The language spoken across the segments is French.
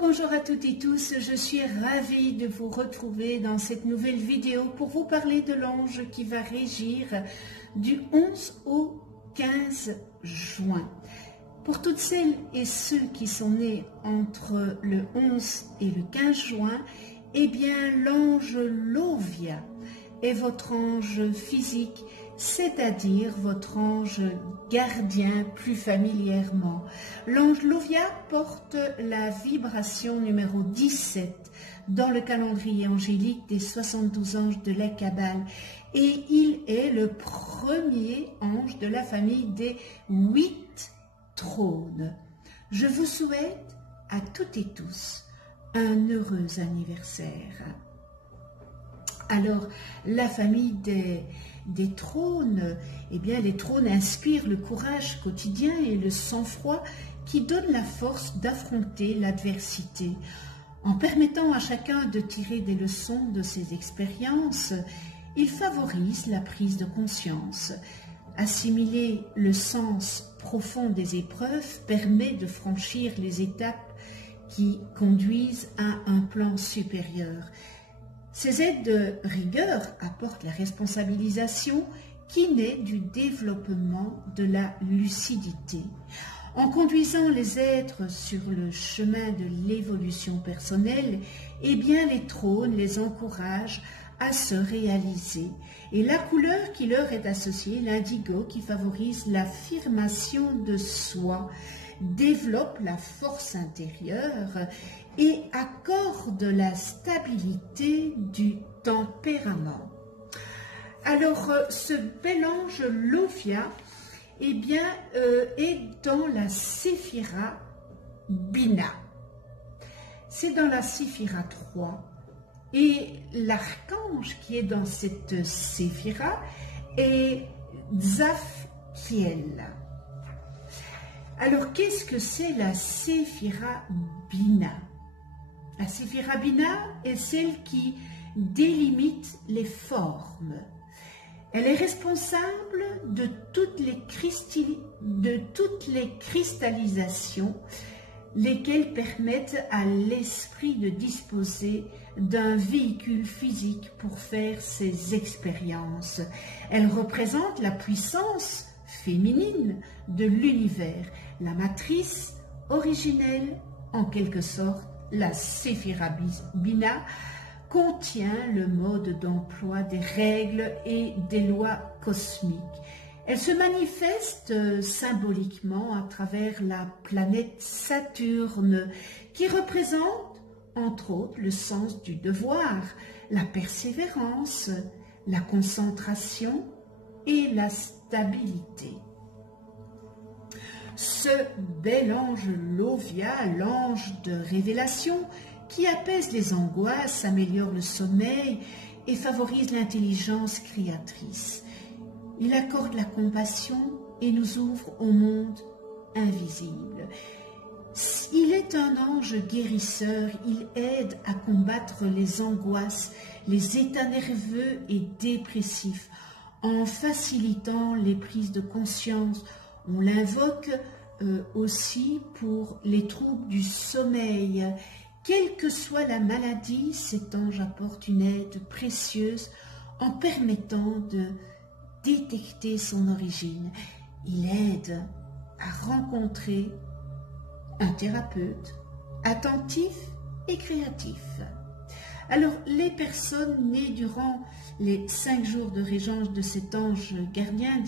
Bonjour à toutes et tous, je suis ravie de vous retrouver dans cette nouvelle vidéo pour vous parler de l'ange qui va régir du 11 au 15 juin. Pour toutes celles et ceux qui sont nés entre le 11 et le 15 juin, eh bien l'ange Lovia est votre ange physique, c'est-à-dire votre ange gardien plus familièrement. L'ange Lovia porte la vibration numéro 17 dans le calendrier angélique des 72 anges de la Kabbale et il est le premier ange de la famille des 8 trônes. Je vous souhaite à toutes et tous un heureux anniversaire. Alors, la famille des trônes, eh bien, les trônes inspirent le courage quotidien et le sang-froid qui donnent la force d'affronter l'adversité. En permettant à chacun de tirer des leçons de ses expériences, ils favorisent la prise de conscience. Assimiler le sens profond des épreuves permet de franchir les étapes qui conduisent à un plan supérieur. Ces aides de rigueur apportent la responsabilisation qui naît du développement de la lucidité. En conduisant les êtres sur le chemin de l'évolution personnelle, eh bien les trônes les encouragent à se réaliser. Et la couleur qui leur est associée, l'indigo, qui favorise l'affirmation de soi, développe la force intérieure et accorde la stabilité du tempérament. Alors, ce bel ange Lovia, eh bien, est dans la Séphira Bina. C'est dans la Séphira 3. Et l'archange qui est dans cette Séphira est Tzafkiel. Alors, qu'est-ce que c'est la Séphira Bina? La Séphira Bina est celle qui délimite les formes. Elle est responsable de toutes les cristallisations, lesquelles permettent à l'esprit de disposer d'un véhicule physique pour faire ses expériences. Elle représente la puissance féminine de l'univers, la matrice originelle, en quelque sorte. La Séphira Bina contient le mode d'emploi des règles et des lois cosmiques. Elle se manifeste symboliquement à travers la planète Saturne qui représente, entre autres, le sens du devoir, la persévérance, la concentration et la stabilité. Ce bel ange Lovia, l'ange de révélation, qui apaise les angoisses, améliore le sommeil et favorise l'intelligence créatrice. Il accorde la compassion et nous ouvre au monde invisible. Il est un ange guérisseur, il aide à combattre les angoisses, les états nerveux et dépressifs, en facilitant les prises de conscience. On l'invoque aussi pour les troubles du sommeil. Quelle que soit la maladie, cet ange apporte une aide précieuse en permettant de détecter son origine. Il aide à rencontrer un thérapeute attentif et créatif. Alors, les personnes nées durant les 5 jours de régence de cet ange gardien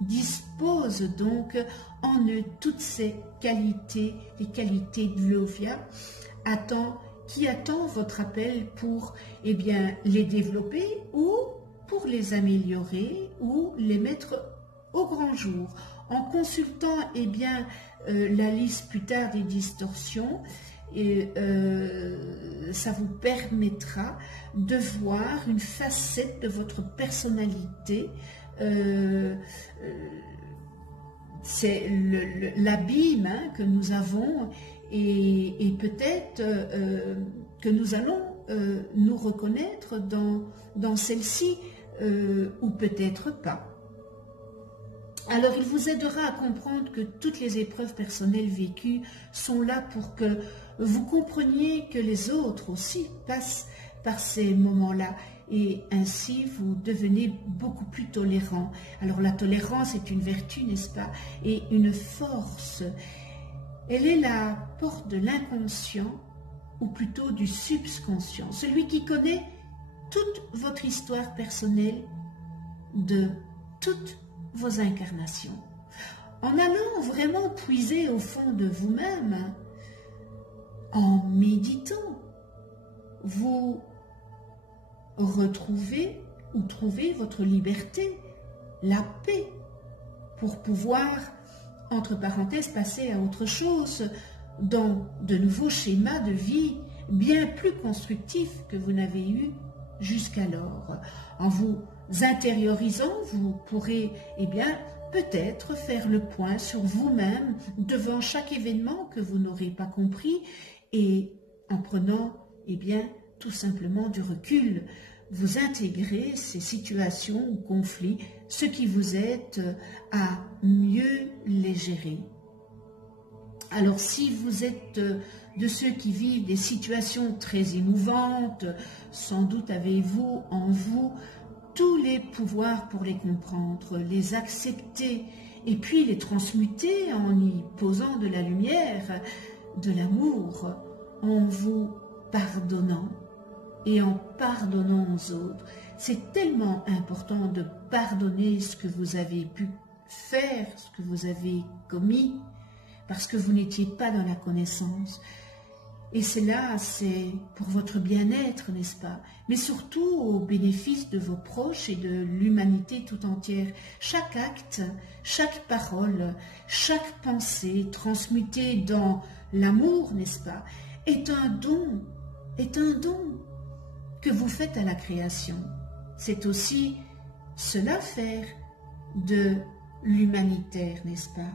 disposent donc en eux toutes ces qualités, les qualités de Lovia, qui attend votre appel pour les développer ou pour les améliorer ou les mettre au grand jour. En consultant la liste plus tard des distorsions, ça vous permettra de voir une facette de votre personnalité. C'est l'abîme que nous avons et peut-être que nous allons nous reconnaître dans celle-ci ou peut-être pas. Alors, il vous aidera à comprendre que toutes les épreuves personnelles vécues sont là pour que vous compreniez que les autres aussi passent par ces moments-là et ainsi vous devenez beaucoup plus tolérant. Alors la tolérance est une vertu, n'est-ce pas, et une force. Elle est la porte de l'inconscient ou plutôt du subconscient, celui qui connaît toute votre histoire personnelle de toutes vos incarnations. En allant vraiment puiser au fond de vous-même, en méditant, vous retrouvez ou trouvez votre liberté, la paix, pour pouvoir, entre parenthèses, passer à autre chose, dans de nouveaux schémas de vie bien plus constructifs que vous n'avez eu jusqu'alors. En vous intériorisant, vous pourrez, peut-être faire le point sur vous-même devant chaque événement que vous n'aurez pas compris et en prenant, tout simplement du recul, vous intégrez ces situations ou conflits, ce qui vous aide à mieux les gérer. Alors si vous êtes de ceux qui vivent des situations très émouvantes, sans doute avez-vous en vous tous les pouvoirs pour les comprendre, les accepter et puis les transmuter en y posant de la lumière, de l'amour, en vous pardonnant et en pardonnant aux autres. C'est tellement important de pardonner ce que vous avez pu faire, ce que vous avez commis, parce que vous n'étiez pas dans la connaissance. Et cela, c'est pour votre bien-être, n'est-ce pas? Mais surtout au bénéfice de vos proches et de l'humanité tout entière. Chaque acte, chaque parole, chaque pensée transmutée dans l'amour, n'est-ce pas, est un don que vous faites à la création. C'est aussi cela faire de l'humanitaire, n'est-ce pas?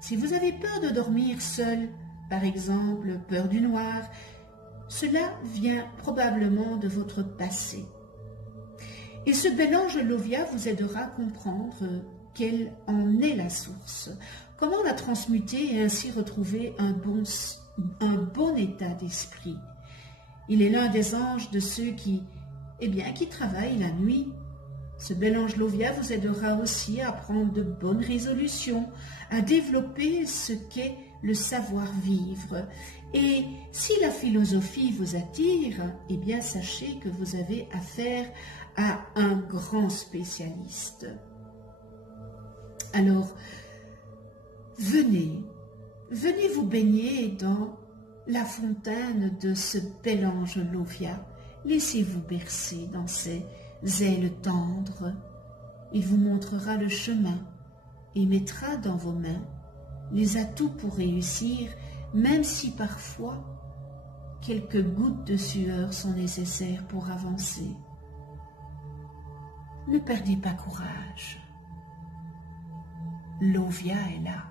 Si vous avez peur de dormir seul, par exemple, peur du noir, cela vient probablement de votre passé. Et ce bel ange Lovia vous aidera à comprendre quelle en est la source, comment la transmuter et ainsi retrouver un bon état d'esprit. Il est l'un des anges de ceux qui travaillent la nuit. Ce bel ange Lovia vous aidera aussi à prendre de bonnes résolutions, à développer ce qu'est le savoir-vivre. Et si la philosophie vous attire, sachez que vous avez affaire à un grand spécialiste. Alors, venez vous baigner dans la fontaine de ce bel ange Lovia. Laissez-vous bercer dans ses ailes tendres. Il vous montrera le chemin et mettra dans vos mains les atouts pour réussir, même si parfois quelques gouttes de sueur sont nécessaires pour avancer. Ne perdez pas courage. Lovia est là.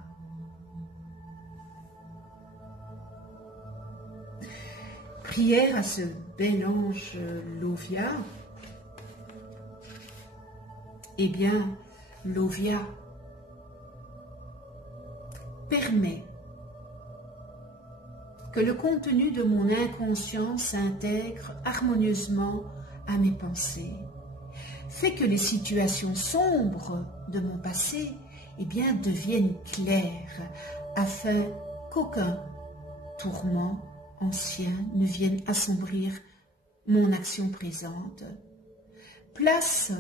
Prière à ce bel ange Lovia. Lovia permet que le contenu de mon inconscient s'intègre harmonieusement à mes pensées. Fait que les situations sombres de mon passé deviennent claires afin qu'aucun tourment ancien ne vienne assombrir mon action présente. Place,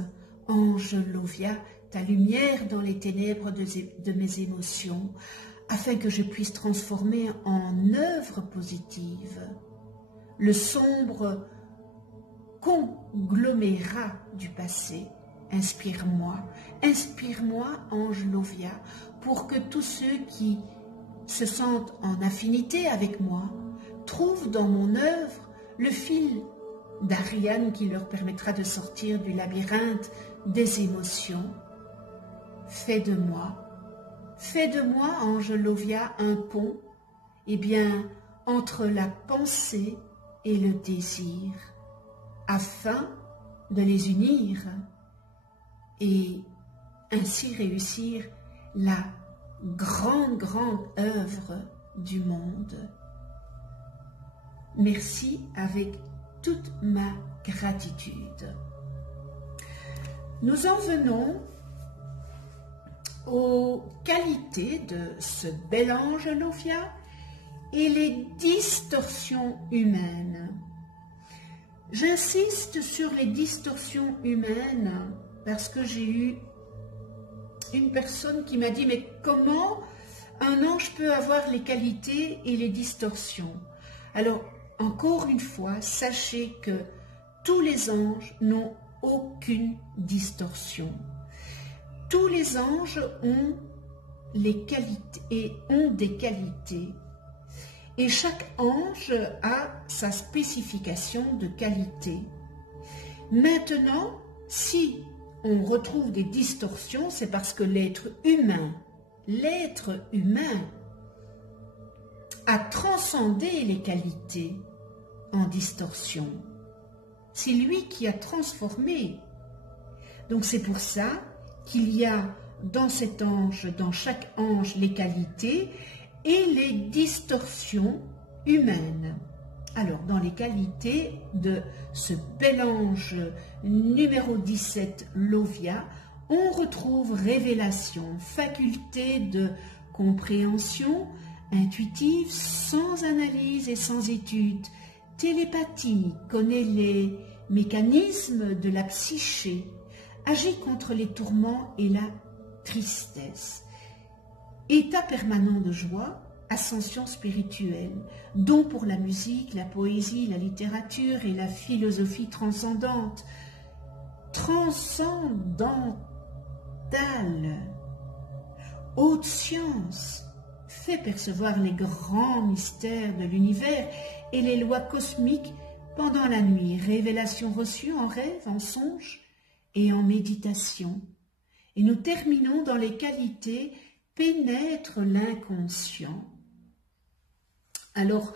ange Lovia, ta lumière dans les ténèbres de mes émotions, afin que je puisse transformer en œuvre positive le sombre conglomérat du passé. Inspire-moi, ange Lovia, pour que tous ceux qui se sentent en affinité avec moi trouvent dans mon œuvre le fil d'Ariane qui leur permettra de sortir du labyrinthe des émotions. Fais de moi, ange Lovia, un pont, entre la pensée et le désir, afin de les unir et ainsi réussir la grande œuvre du monde. merci avec toute ma gratitude. Nous en venons aux qualités de ce bel ange Lovia et les distorsions humaines. J'insiste sur les distorsions humaines parce que j'ai eu une personne qui m'a dit « Mais comment un ange peut avoir les qualités et les distorsions ?» Alors, encore une fois, sachez que tous les anges n'ont aucune distorsion. Tous les anges ont les qualités et ont des qualités. Et chaque ange a sa spécification de qualité. Maintenant, si on retrouve des distorsions, c'est parce que l'être humain a transcendé les qualités en distorsion. C'est lui qui a transformé. Donc c'est pour ça qu'il y a dans cet ange, dans chaque ange, les qualités et les distorsions humaines. Alors, dans les qualités de ce bel ange numéro 17, Lovia, on retrouve révélation, faculté de compréhension intuitive, sans analyse et sans étude, télépathie, connaît les mécanismes de la psyché, agit contre les tourments et la tristesse, état permanent de joie, ascension spirituelle, don pour la musique, la poésie, la littérature et la philosophie transcendante, transcendantale, haute science, fait percevoir les grands mystères de l'univers et les lois cosmiques pendant la nuit, révélation reçue en rêve, en songe et en méditation. Et nous terminons dans les qualités pénètre l'inconscient. Alors,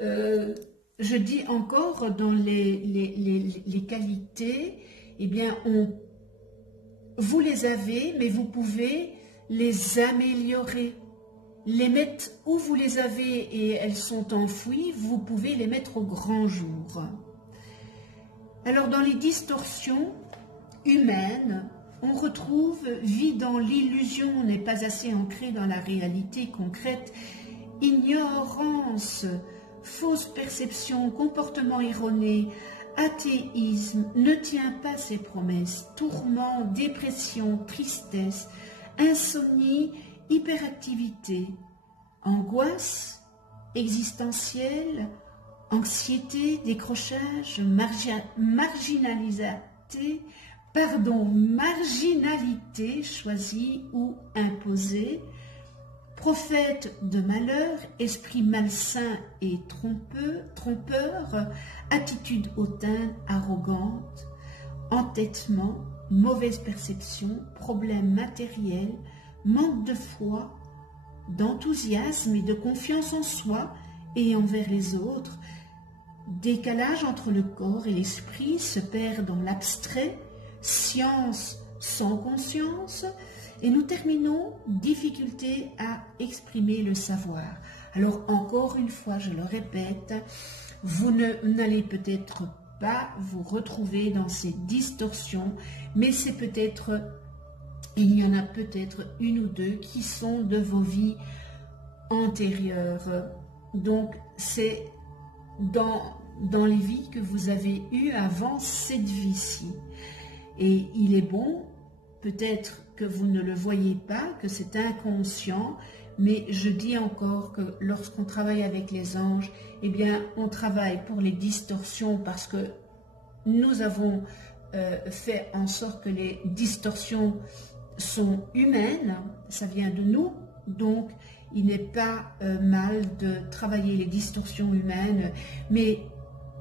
je dis encore dans les qualités, eh bien, vous les avez, mais vous pouvez les améliorer. Les mettre où vous les avez et elles sont enfouies, vous pouvez les mettre au grand jour. Alors, dans les distorsions humaines, on retrouve vie dans l'illusion, n'est pas assez ancrée dans la réalité concrète, ignorance, fausse perception, comportement erroné, athéisme, ne tient pas ses promesses, tourment, dépression, tristesse, insomnie, hyperactivité, angoisse existentielle, anxiété, décrochage, marginalité choisie ou imposée, prophète de malheur, esprit malsain et trompeur, attitude hautaine, arrogante, entêtement, mauvaise perception, problèmes matériels, manque de foi, d'enthousiasme et de confiance en soi et envers les autres, décalage entre le corps et l'esprit, se perd dans l'abstrait, science sans conscience, et nous terminons, difficulté à exprimer le savoir. Alors encore une fois, je le répète, vous n'allez peut-être pas vous retrouver dans ces distorsions, mais c'est peut-être, il y en a peut-être une ou deux qui sont de vos vies antérieures. Donc c'est dans les vies que vous avez eues avant cette vie-ci. Et il est bon, peut-être que vous ne le voyez pas, que c'est inconscient, mais je dis encore que lorsqu'on travaille avec les anges, eh bien, on travaille pour les distorsions parce que nous avons fait en sorte que les distorsions sont humaines, ça vient de nous, donc il n'est pas mal de travailler les distorsions humaines, mais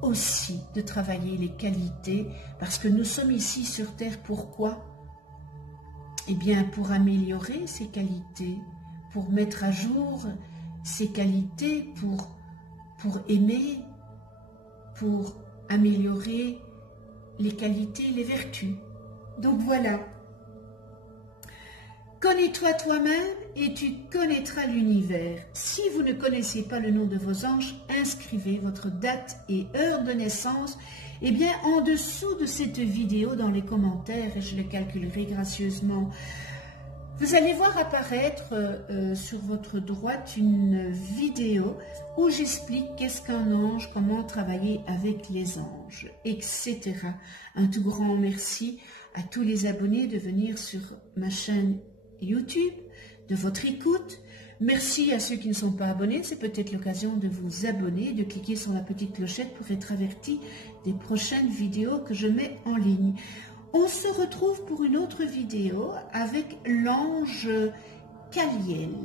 aussi de travailler les qualités, parce que nous sommes ici sur Terre, pourquoi? Eh bien, pour améliorer ces qualités, pour mettre à jour ces qualités, pour aimer, pour améliorer les qualités, les vertus. Donc voilà. Connais-toi toi-même et tu connaîtras l'univers. Si vous ne connaissez pas le nom de vos anges, inscrivez votre date et heure de naissance en dessous de cette vidéo dans les commentaires et je le calculerai gracieusement. Vous allez voir apparaître sur votre droite une vidéo où j'explique qu'est-ce qu'un ange, comment travailler avec les anges, etc. Un tout grand merci à tous les abonnés de venir sur ma chaîne YouTube, de votre écoute. Merci à ceux qui ne sont pas abonnés, c'est peut-être l'occasion de vous abonner, de cliquer sur la petite clochette pour être averti des prochaines vidéos que je mets en ligne. On se retrouve pour une autre vidéo avec l'ange Caliel,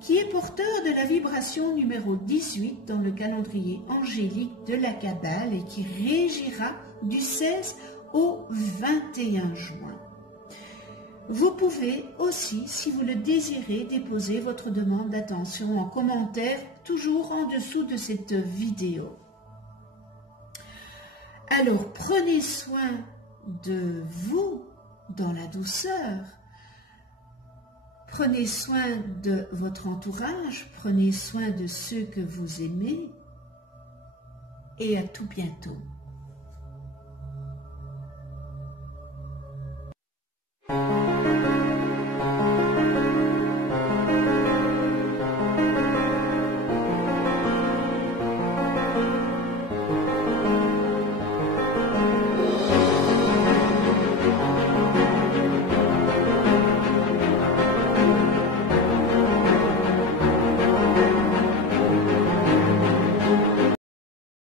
qui est porteur de la vibration numéro 18 dans le calendrier angélique de la Kabbale et qui régira du 16 au 21 juin. Vous pouvez aussi, si vous le désirez, déposer votre demande d'attention en commentaire, toujours en dessous de cette vidéo. Alors, prenez soin de vous dans la douceur. Prenez soin de votre entourage, prenez soin de ceux que vous aimez et à tout bientôt.